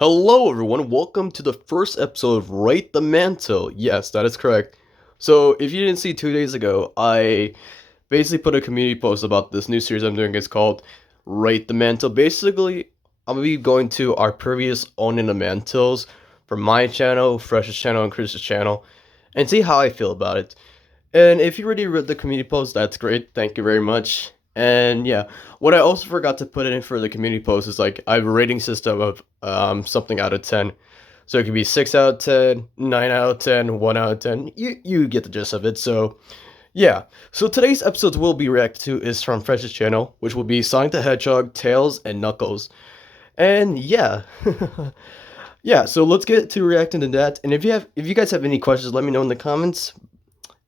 Hello, everyone. Welcome to the first episode of Rate the Mantle. Yes, that is correct. So, if you didn't see 2 days ago, I basically put a community post about this new series I'm doing. It's called Rate the Mantle. Basically, I'm gonna be going to our previous Owning the Mantles from my channel, Fresh's channel, and Chris's channel, and see how I feel about it. And if you already read the community post, that's great. Thank you very much. And yeah, what I also forgot to put in for the community post is like I have a rating system of something out of 10. So it could be 6 out of 10, 9 out of 10, 1 out of 10. You get the gist of it. So yeah. So today's episodes we'll be reacting to is from Fresh's channel, which will be Sonic the Hedgehog, Tails, and Knuckles. And yeah. Yeah, so let's get to reacting to that. And if you guys have any questions, let me know in the comments.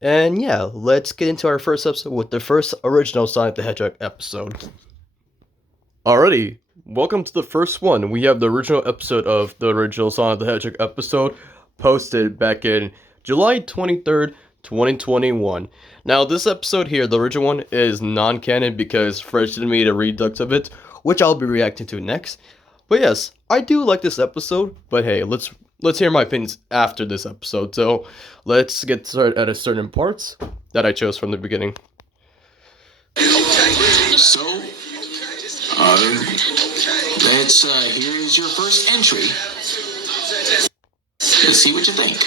And yeah, let's get into our first episode with the first original Sonic the Hedgehog episode. Alrighty, welcome to the first one. We have the original episode of the original Sonic the Hedgehog episode posted back in July 23rd, 2021. Now, this episode here, the original one, is non-canon because Fresh made a redux of it, which I'll be reacting to next. But yes, I do like this episode, but hey, let's hear my opinions after this episode. So let's get started at a certain parts that I chose from the beginning. So, let's here's your first entry. Let's see what you think.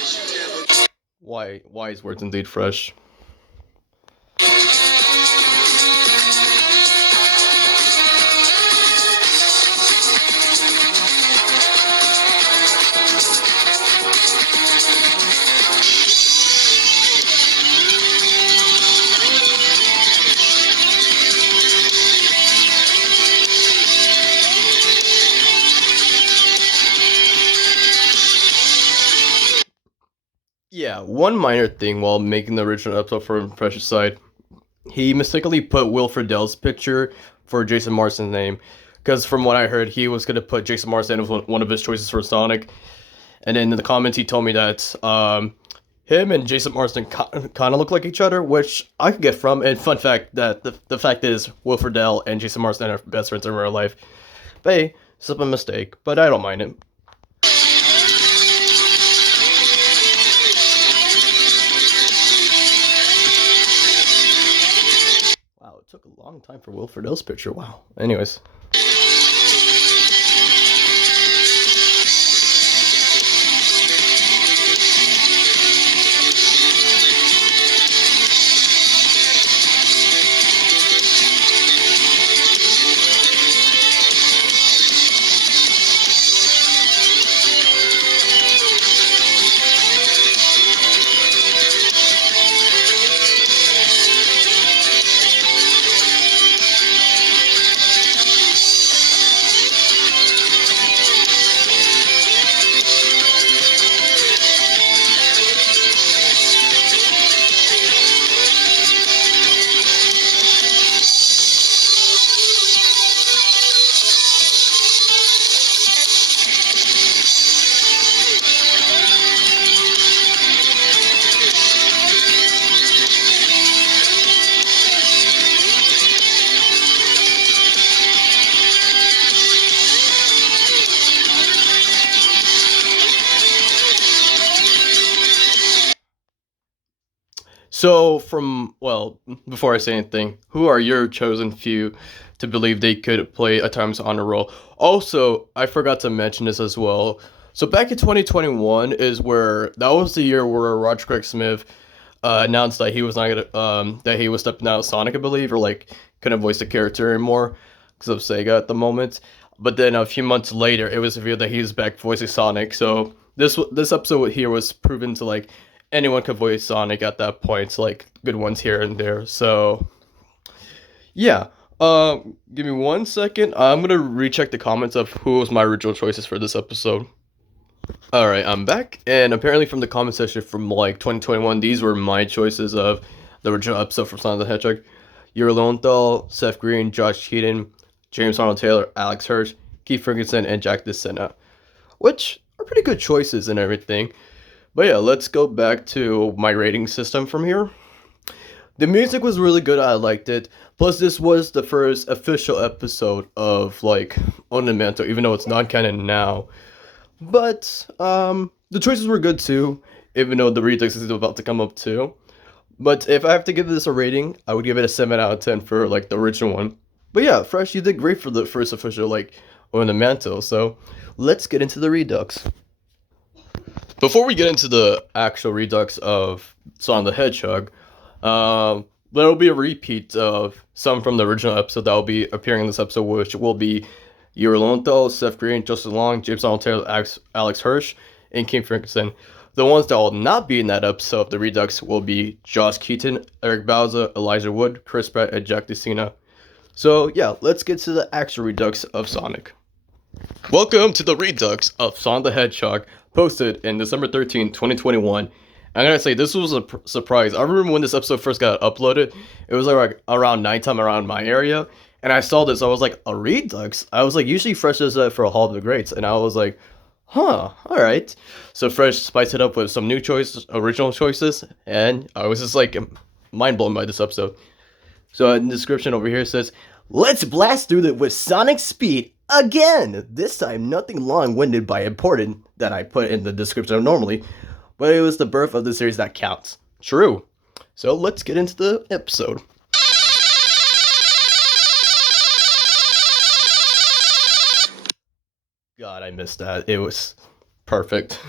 Wise words indeed, Fresh. Yeah, one minor thing while making the original episode for Fresh's side, he mistakenly put Will Friedle's picture for Jason Marsden's name. Because from what I heard, he was going to put Jason Marsden as one of his choices for Sonic. And then in the comments, he told me that him and Jason Marsden kind of look like each other, which I could get from. And fun fact that the fact is, Will Friedle and Jason Marsden are best friends in real life. But hey, it's a mistake, but I don't mind it. Wow, it took a long time for Will Friedle's picture. Wow. Anyways. So, before I say anything, who are your chosen few to believe they could play a Times Honor role? Also, I forgot to mention this as well. So, back in 2021 is where that was the year where Roger Craig Smith announced that he was not gonna, that he was stepping out of Sonic, I believe, or like couldn't voice the character anymore because of Sega at the moment. But then a few months later, it was revealed that he was back voicing Sonic. So this episode here was proven to like anyone could voice Sonic at that point, so, like good ones here and there. So yeah, give me 1 second. I'm gonna recheck the comments of who was my original choices for this episode. All right, I'm back, and apparently from the comment section from like 2021, these were my choices of the original episode from Sonic the Hedgehog. Yuri Lowenthal, Seth Green, Josh Keaton, James Arnold Taylor, Alex Hirsch, Keith Ferguson, and Jack DeSena, which are pretty good choices and everything. But yeah, let's go back to my rating system from here. The music was really good. I liked it. Plus, this was the first official episode of like On the Mantle, even though it's non-canon now. But the choices were good too, even though the Redux is about to come up too. But if I have to give this a rating, I would give it a 7 out of 10 for like the original one. But yeah, Fresh, you did great for the first official like on the mantle. So let's get into the Redux. Before we get into the actual Redux of Sonic the Hedgehog, there will be a repeat of some from the original episode that will be appearing in this episode, which will be Eurolonto, Seth Green, Justin Long, James Arnold Taylor, Alex Hirsch, and King Frankenstein. The ones that will not be in that episode of the Redux will be Josh Keaton, Eric Bauza, Elijah Wood, Chris Pratt, and Jack DeCina. So yeah, let's get to the actual Redux of Sonic. Welcome to the Redux of Sonic the Hedgehog, posted in December 13, 2021. I'm gonna say this was a surprise. I remember when this episode first got uploaded, it was like around nighttime around my area, and I saw this. I was like, a Redux? I was like, usually Fresh does that for a Hall of the Greats, and I was like, huh, alright. So Fresh spiced it up with some new choices, original choices, and I was just like mind blown by this episode. So in the description over here it says, let's blast through it with Sonic speed again! This time nothing long-winded by important that I put in the description normally, but it was the birth of the series that counts. True. So let's get into the episode. God, I missed that. It was perfect.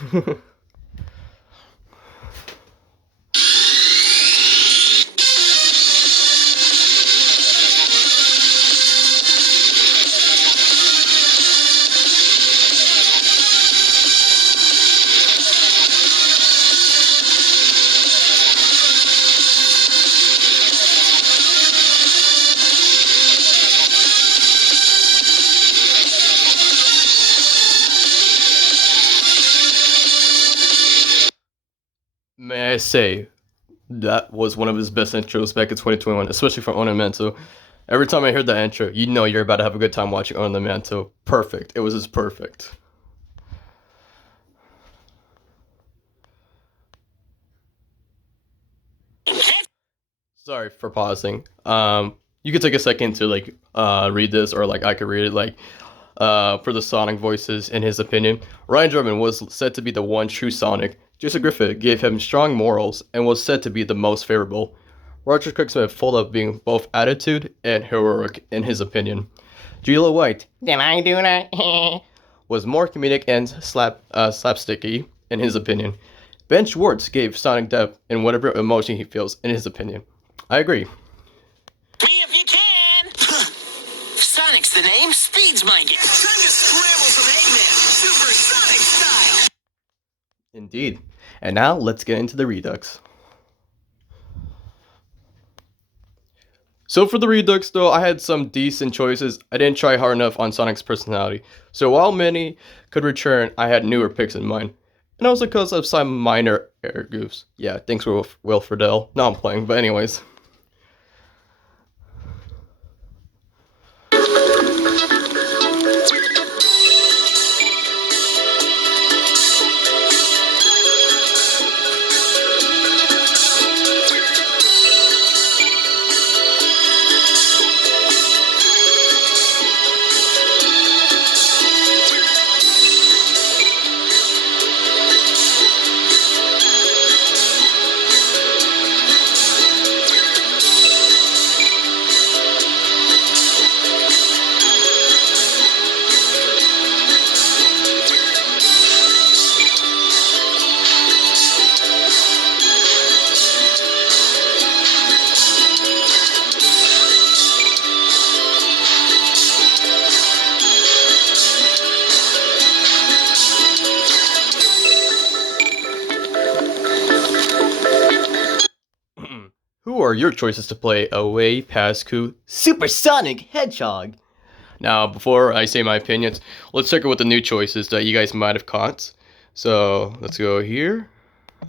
May I say, that was one of his best intros back in 2021, especially for OWNING the MANTLE. Every time I heard that intro, you know you're about to have a good time watching OWNING the MANTLE. Perfect. It was just perfect. Sorry for pausing. You could take a second to like read this, or like I could read it. Like for the Sonic voices, in his opinion, Ryan Drummond was said to be the one true Sonic. Jason Griffith gave him strong morals and was said to be the most favorable. Roger Craig-Smith full of being both attitude and heroic, in his opinion. Gila White, did I do that? was more comedic and slapsticky, in his opinion. Ben Schwartz gave Sonic depth in whatever emotion he feels, in his opinion. I agree. Me if you can! Sonic's the name, speed's my gift. Time to scramble some Eggman, Super Sonic style! Indeed. And now, let's get into the Redux. So for the Redux though, I had some decent choices. I didn't try hard enough on Sonic's personality. So while many could return, I had newer picks in mind. And also because of some minor error goofs. Yeah, thanks Will Friedle. No, I'm playing, but anyways. Who are your choices to play Away Pascu Supersonic Hedgehog? Now, before I say my opinions, let's check out what the new choices that you guys might have caught. So, let's go here.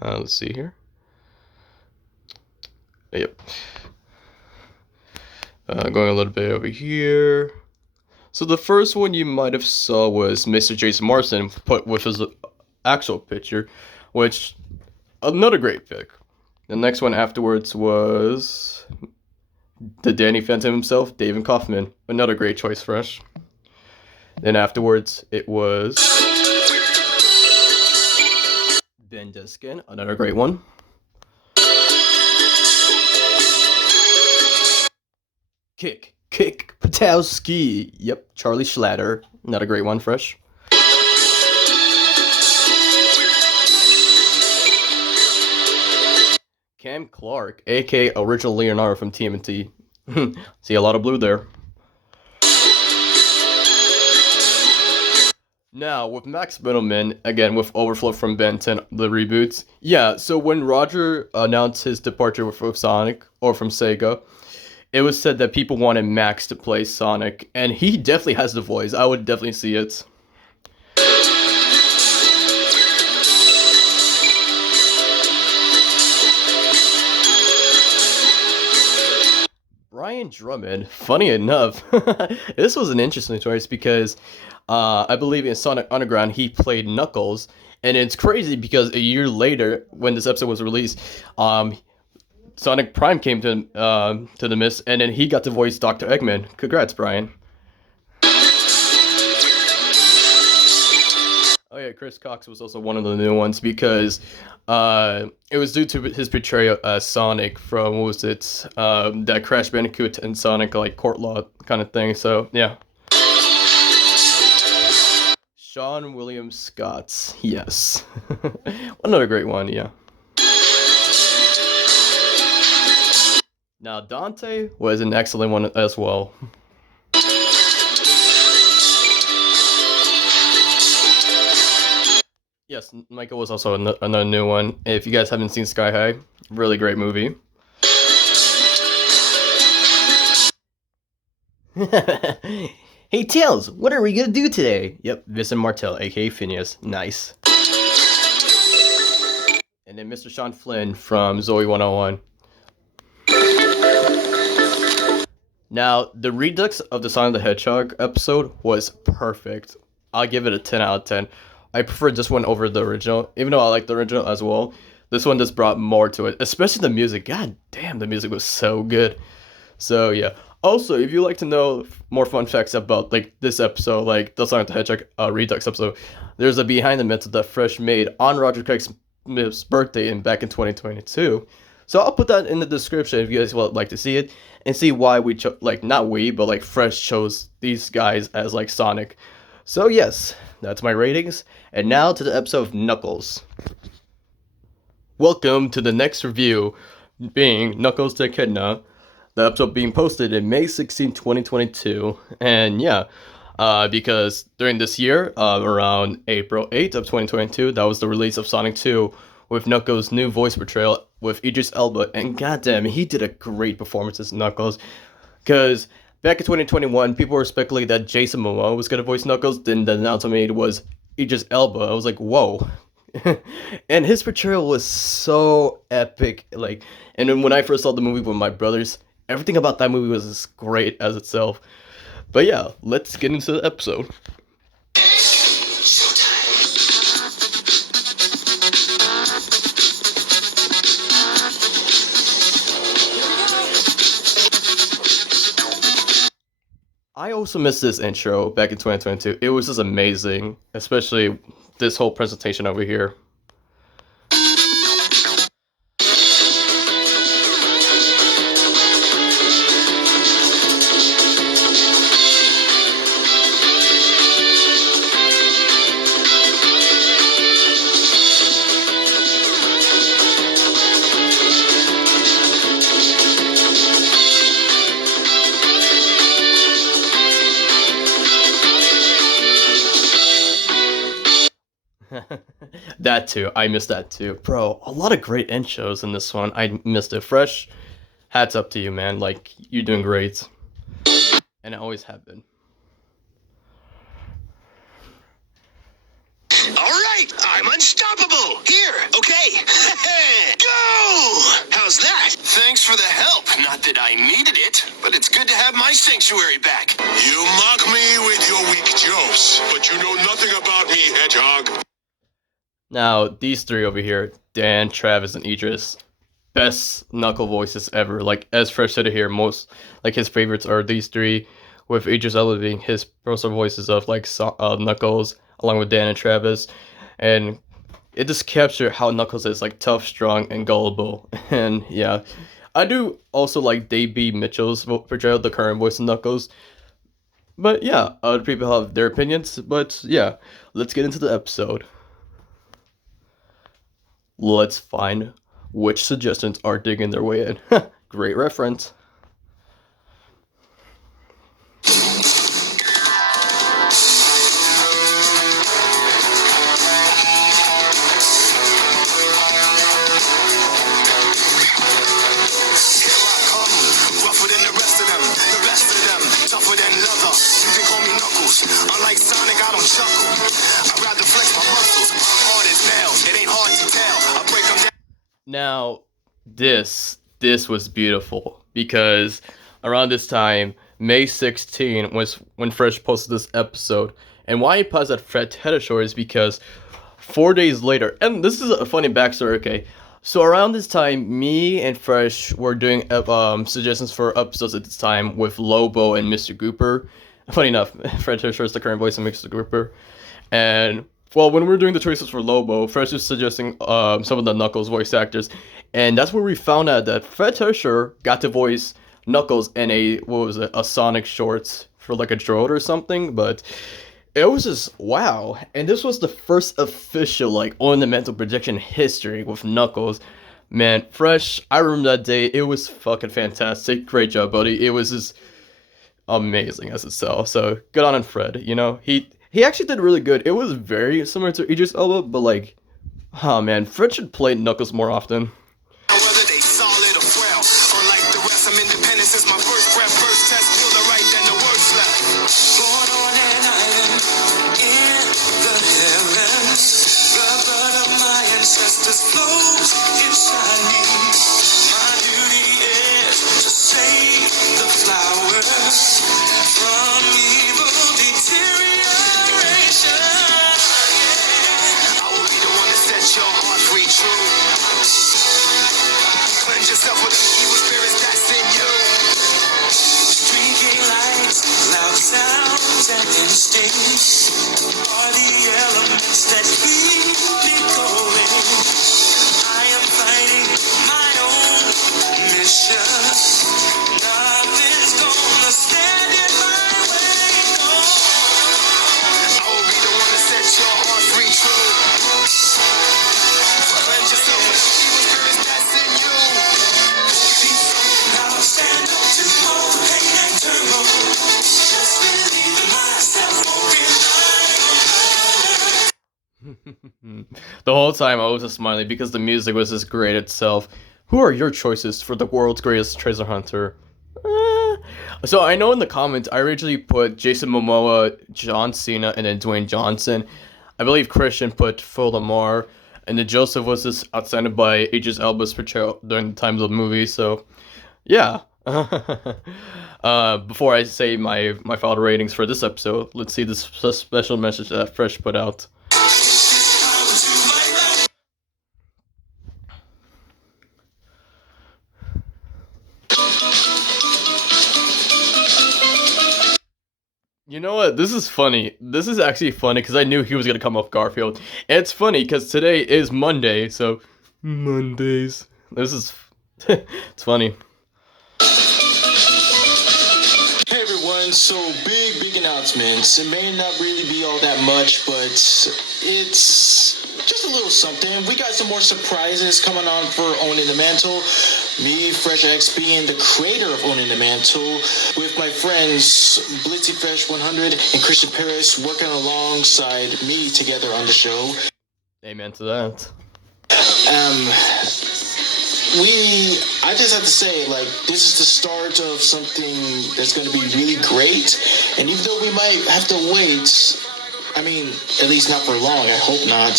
Let's see here. Yep. Going a little bit over here. So the first one you might have saw was Mr. Jason Marsden put with his actual picture, which, another great pick. The next one afterwards was the Danny Phantom himself, David Kaufman. Another great choice, Fresh. Then afterwards, it was Ben Diskin, another great one. Kick Patowski. Yep, Charlie Schlatter, another great one, fresh. Cam Clark, aka Original Leonardo from TMNT. See a lot of blue there. Now, with Max Middleman, again, with Overflow from Ben 10, the reboots. Yeah, so when Roger announced his departure with Sonic, or from Sega, it was said that people wanted Max to play Sonic, and he definitely has the voice. I would definitely see it. Brian Drummond, funny enough, this was an interesting choice because I believe in Sonic Underground he played Knuckles, and it's crazy because a year later, when this episode was released, Sonic Prime came to the Mist, and then he got to voice Dr. Eggman. Congrats, Brian. Oh yeah, Chris Cox was also one of the new ones because it was due to his portrayal as Sonic from, what was it, that Crash Bandicoot and Sonic like court law kind of thing. So yeah. Sean William Scott, yes, another great one, yeah. Now Dante was an excellent one as well. Yes, Michael was also another new one. If you guys haven't seen Sky High, really great movie. Hey Tails, what are we gonna do today? Yep, Vincent Martell, aka Phineas. Nice. And then Mr. Sean Flynn from Zoe 101. Now, the redux of the Sonic the Hedgehog episode was perfect. I'll give it a 10 out of 10. I prefer this one over the original, even though I like the original as well. This one just brought more to it, especially the music. God damn, the music was so good. So yeah. Also, if you like to know more fun facts about like this episode, like the Sonic the Hedgehog Redux episode, there's a behind the mantle that Fresh made on Roger Craig's birthday back in 2022. So I'll put that in the description if you guys would like to see it and see why we not we, but like Fresh chose these guys as like Sonic. So yes, that's my ratings. And now to the episode of Knuckles. Welcome to the next review, being Knuckles to Echidna. The episode being posted in May 16, 2022. And yeah, because during this year, around April 8th of 2022, that was the release of Sonic 2 with Knuckles' new voice portrayal with Idris Elba. And goddamn, he did a great performance as Knuckles. Because back in 2021, people were speculating that Jason Momoa was going to voice Knuckles. Then the announcement made was Idris Elba. I was like, whoa. And his portrayal was so epic. Like, and then when I first saw the movie with my brothers, everything about that movie was as great as itself. But yeah, let's get into the episode. I also missed this intro back in 2022. It was just amazing, especially this whole presentation over here. That too. I missed that too. Bro, a lot of great intros in this one. I missed it. Fresh, hats up to you, man. Like, you're doing great. And I always have been. Alright, I'm unstoppable. Here, okay. Go! How's that? Thanks for the help. Not that I needed it, but it's good to have my sanctuary back. You mock me with your weak jokes, but you know nothing about me, Hedgehog. Now, these three over here, Dan, Travis, and Idris, best Knuckle voices ever. Like, as Fresh said it here, most, like, his favorites are these three, with Idris Elba being his personal voices of like Knuckles, along with Dan and Travis, and it just captured how Knuckles is like tough, strong, and gullible. And yeah, I do also like Dave B. Mitchell's portrayal, the current voice of Knuckles. But yeah, other people have their opinions. But yeah, let's get into the episode. Let's find which suggestions are digging their way in. Great reference. Unlike Sonic, I don't chuckle. I'd rather flex my muscles. Hard as nails, it ain't hard to tell. I break them down. Now, this was beautiful because around this time, May 16 was when Fresh posted this episode. And why he paused that Fred Hedgehog is because 4 days later, and this is a funny backstory, okay? So around this time, me and Fresh were doing suggestions for episodes at this time with Lobo and Mr. Gooper. Funny enough, Fred Hedgehog is the current voice of Mr. Gooper. And well, when we were doing the choices for Lobo, Fresh was suggesting some of the Knuckles voice actors, and that's where we found out that Fred Hedgehog got to voice Knuckles in a Sonic shorts for like a Droid or something. But it was just wow, and this was the first official like on the mental projection history with Knuckles. Man, Fresh, I remember that day. It was fucking fantastic. Great job, buddy. It was just amazing as itself. So good on him, Fred. You know, he actually did really good. It was very similar to Idris Elba, but like, oh man, Fred should play Knuckles more often. Whether they solid or frail, or like the rest, I'm independent since my first breath. First test, feel the right, then the worst left. Born on an island in the heavens, the blood of my ancestors flows inside me. My duty is to save the flowers from evil deterioration. I will be the one to set your heart free, true. Cleanse yourself with the evil spirits that's in you. Streaking lights, loud sounds, and instincts are the elements that keep me going. I am fighting my own mission. Nothing's gonna stand in my way. No. I will be the one to set your heart free, true. Cleanse yourself with the evil spirits that's in you. Now stand up to more pain and turmoil. Just believe in myself, won't rely on others. The whole time I was just smiling because the music was just great itself. Who are your choices for the world's greatest treasure hunter? So I know in the comments I originally put Jason Momoa, John Cena, and then Dwayne Johnson. I believe Christian put Phil Lamar, and then Joseph was just outstanding by Idris Elba's portrayal during the times of the movie. So yeah. Before I say my final ratings for this episode, let's see this special message that Fresh put out. You know what? This is funny. This is actually funny because I knew he was going to come off Garfield. And it's funny because today is Monday, so Mondays. This is it's funny. Hey everyone, so big announcements. It may not really be all that much, but it's just a little something. We got some more surprises coming on for Owning the Mantle. Me, Fresh X, being the creator of Owning the Mantle, with my friends Blitzy Fresh 100 and Christian Parrish working alongside me together on the show. Amen to that. I just have to say, like, this is the start of something that's going to be really great. And even though we might have to wait, I mean, at least not for long, I hope not,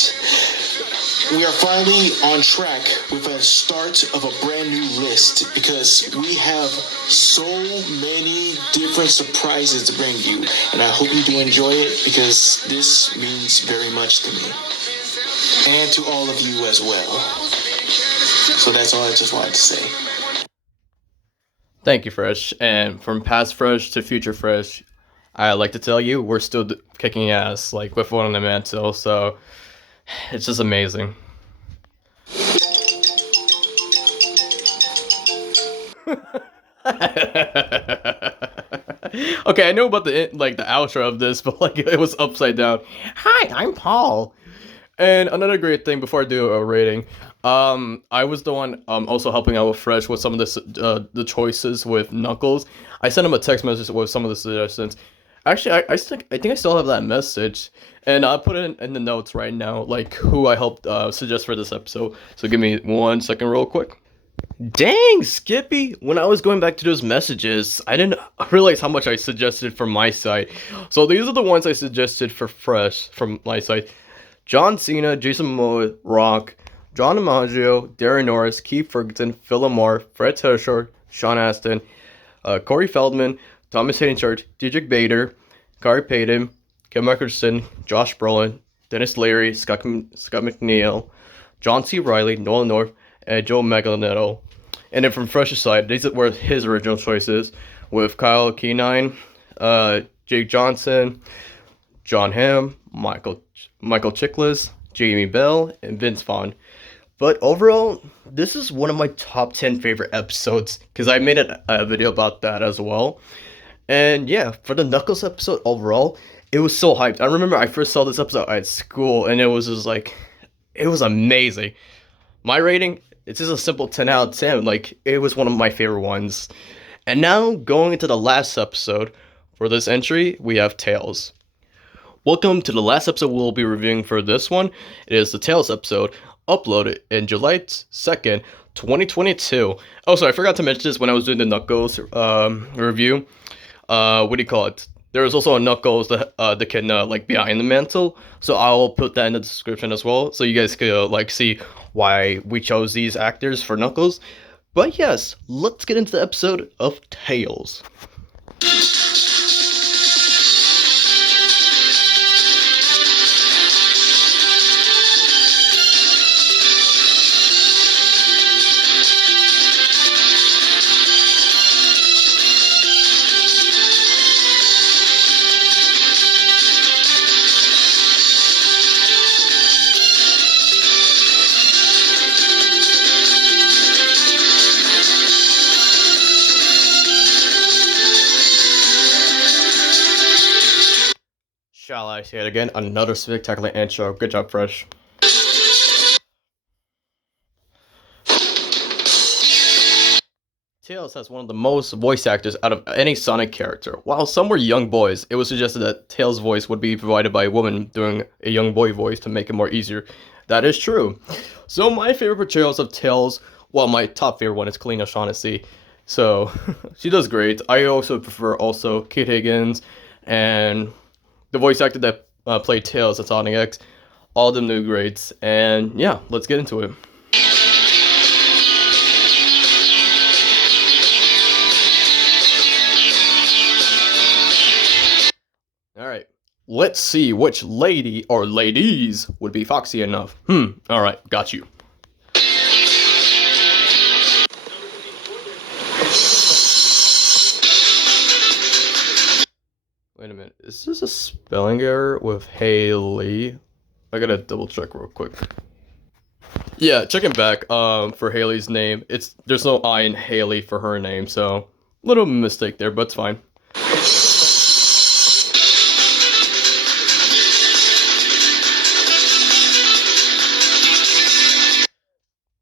we are finally on track with a start of a brand new list because we have so many different surprises to bring you. And I hope you do enjoy it because this means very much to me. And to all of you as well. So that's all I just wanted to say. Thank you, Fresh. And from past Fresh to future Fresh, I like to tell you, we're still kicking ass, like with One on the Mantle, so it's just amazing. Okay, I know about the outro of this, but like it was upside down. Hi, I'm Paul. And another great thing before I do a rating, I was the one also helping out with Fresh with some of the choices with Knuckles. I sent him a text message with some of the suggestions. Actually, I think I still have that message, and I'll put it in the notes right now, like who I helped suggest for this episode. So give me 1 second, real quick. Dang, Skippy! When I was going back to those messages, I didn't realize how much I suggested from my side. So these are the ones I suggested for Fresh from my side. John Cena, Jason Momoa, Rock, John DiMaggio, Darren Norris, Keith Ferguson, Phil Lamar, Fred Tersher, Sean Astin, Corey Feldman, Thomas Hayden Church, Dietrich Bader, Kari Payton, Kim Eckerson, Josh Brolin, Dennis Leary, Scott McNeil, John C. Reilly, Nolan North, and Joe Maganeto. And then from Fresh's side, these were his original choices with Kyle Kenine, Jake Johnson, John Hamm, Michael Chiklis, Jamie Bell, and Vince Vaughn. But overall, this is one of my top 10 favorite episodes because I made a video about that as well. And yeah, for the Knuckles episode overall, it was so hyped. I remember I first saw this episode at school and it was just like, it was amazing. My rating, it's just a simple 10 out of 10. Like, it was one of my favorite ones. And now, going into the last episode, for this entry, we have Tails. Welcome to the last episode we'll be reviewing for this one. It is the Tails episode, uploaded in July 2nd, 2022. Oh, sorry, I forgot to mention this when I was doing the Knuckles review. What do you call it? There is also a Knuckles that can like behind the mantle, so I'll put that in the description as well, so you guys can like see why we chose these actors for Knuckles. But yes, let's get into the episode of Tails. Shall I say it again? Another spectacular intro. Good job, Fresh. Tails has one of the most voice actors out of any Sonic character. While some were young boys, it was suggested that Tails' voice would be provided by a woman doing a young boy voice to make it more easier. That is true. So my favorite portrayals of Tails, well, my top favorite one is Kalina Shaughnessy. So she does great. I also prefer Kate Higgins and the voice actor that played Tails at Sonic X. All of them do great. And yeah, let's get into it. Alright, let's see which lady or ladies would be foxy enough. Alright, got you. Wait a minute, is this a spelling error with Haley? I gotta double check real quick. Yeah, checking back, for Haley's name, there's no I in Haley for her name, so little mistake there, but it's fine.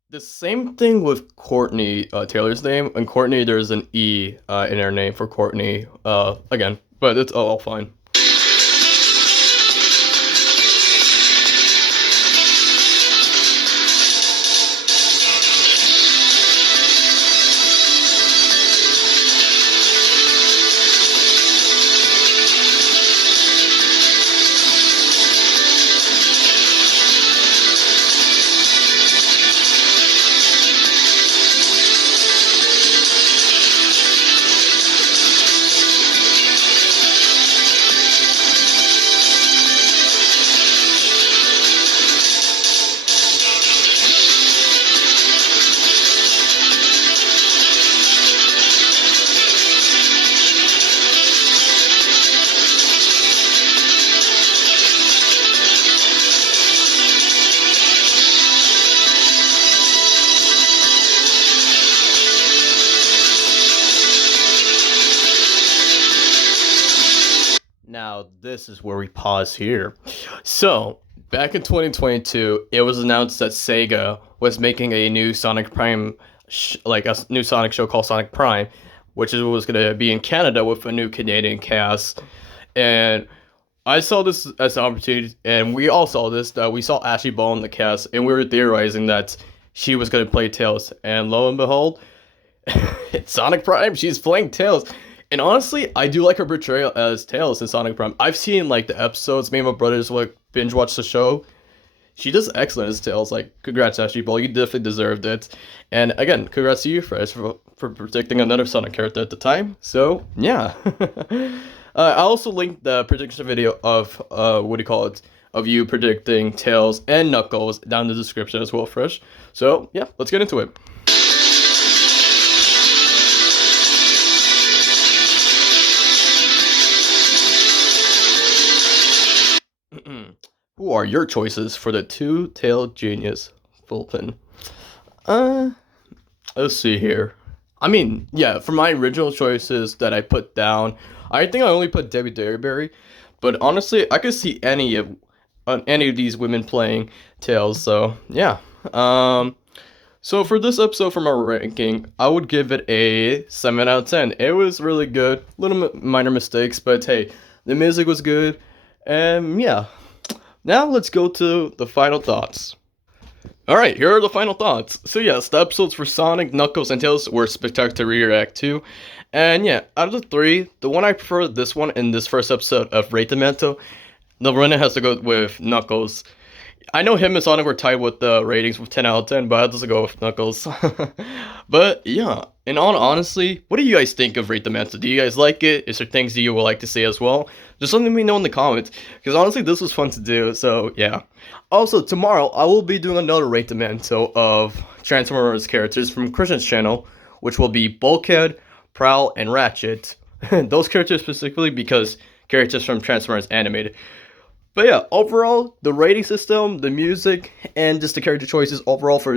The same thing with Courtney, Taylor's name. And Courtney, there's an E in her name for Courtney, again, but it's all fine. this is where we pause here. So, back in 2022, it was announced that Sega was making a new Sonic Prime, like a new Sonic show called Sonic Prime, which was going to be in Canada with a new Canadian cast. And I saw this as an opportunity, and we all saw this, that we saw Ashley Ball in the cast, and we were theorizing that she was going to play Tails. And lo and behold, it's Sonic Prime, she's playing Tails. And honestly, I do like her portrayal as Tails in Sonic Prime. I've seen like the episodes, me and my brothers like binge watch the show. She does excellent as Tails. Like, congrats, Ashley Ball, you definitely deserved it. And again, congrats to you, Fresh, for predicting another Sonic character at the time. So, yeah. I also linked the prediction video of, of you predicting Tails and Knuckles down in the description as well, Fresh. So, yeah, let's get into it. Who are your choices for the two-tailed genius Vulpin? Let's see here. I mean, yeah, for my original choices that I put down, I think I only put Debbie Derryberry, but honestly, I could see any of these women playing Tails. So yeah. So for this episode, for my ranking, I would give it a 7 out of 10. It was really good. Little minor mistakes, but hey, the music was good, and yeah. Now let's go to the final thoughts. Alright, here are the final thoughts. So yes, the episodes for Sonic, Knuckles, and Tails were spectacular to react to. And yeah, out of the three, the one I prefer, this one in this first episode of Rate the Mantle, the winner has to go with Knuckles. I know him and Sonic were tied with the ratings with 10 out of 10, but I have to go with Knuckles. But yeah, in all honesty, what do you guys think of Rate the Mantle? Do you guys like it? Is there things that you would like to see as well? Just let me know in the comments, because honestly, this was fun to do, so yeah. Also, tomorrow, I will be doing another Rate the Mantle of Transformers characters from Christian's channel, which will be Bulkhead, Prowl, and Ratchet. Those characters specifically because characters from Transformers Animated. But yeah, overall, the rating system, the music, and just the character choices overall for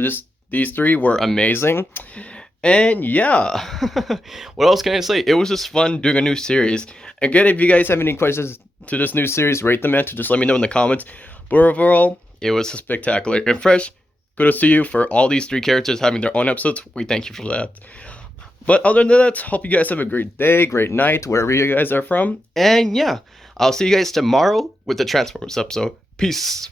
these three were amazing. And yeah, what else can I say? It was just fun doing a new series. Again, if you guys have any questions to this new series, Rate the Mantle, just let me know in the comments. But overall, it was spectacular. And Fresh, kudos to you for all these three characters having their own episodes. We thank you for that. But other than that, hope you guys have a great day, great night, wherever you guys are from. And yeah, I'll see you guys tomorrow with the Transformers episode. Peace.